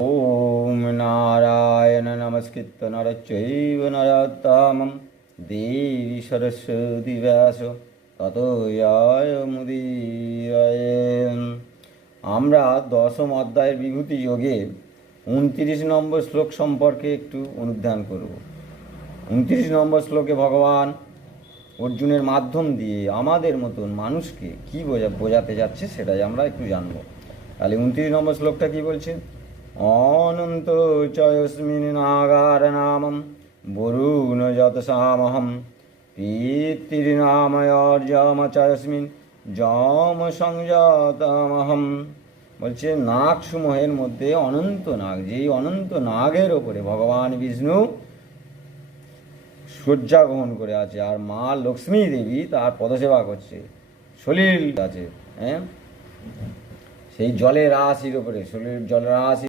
ওম নারায়ণ নমস্কৃত্য নরচৈব নরোত্তমং দেবী সরস্বতী ব্যাস ততো মুদীরয়ে। আমরা দশম অধ্যায়ের বিভূতি যোগে 29 নম্বর শ্লোক সম্পর্কে একটু অনুধ্যান করব। 29 নম্বর শ্লোকে ভগবান অর্জুনের মাধ্যম দিয়ে আমাদের মতন মানুষকে কী বোঝাতে যাচ্ছে সেটাই আমরা একটু জানবো। তাহলে 29 নম্বর শ্লোকটা কি বলছে? অনন্ত চয়স্মিন নাগার নামম বরুণ যতসামহম পিতৃনাময়র্যম চয়স্মিন যম সংজাতমহম। বলছে নাগ সমূহের মধ্যে অনন্ত নাগ, যেই অনন্ত নাগের ওপরে ভগবান বিষ্ণু শয্যা গ্রহণ করে আছে, আর মা লক্ষ্মী দেবী তার পদসেবা করছে, সলিল আছে, হ্যাঁ, সেই জলের রাশির ওপরে, সলিল জলের রাশি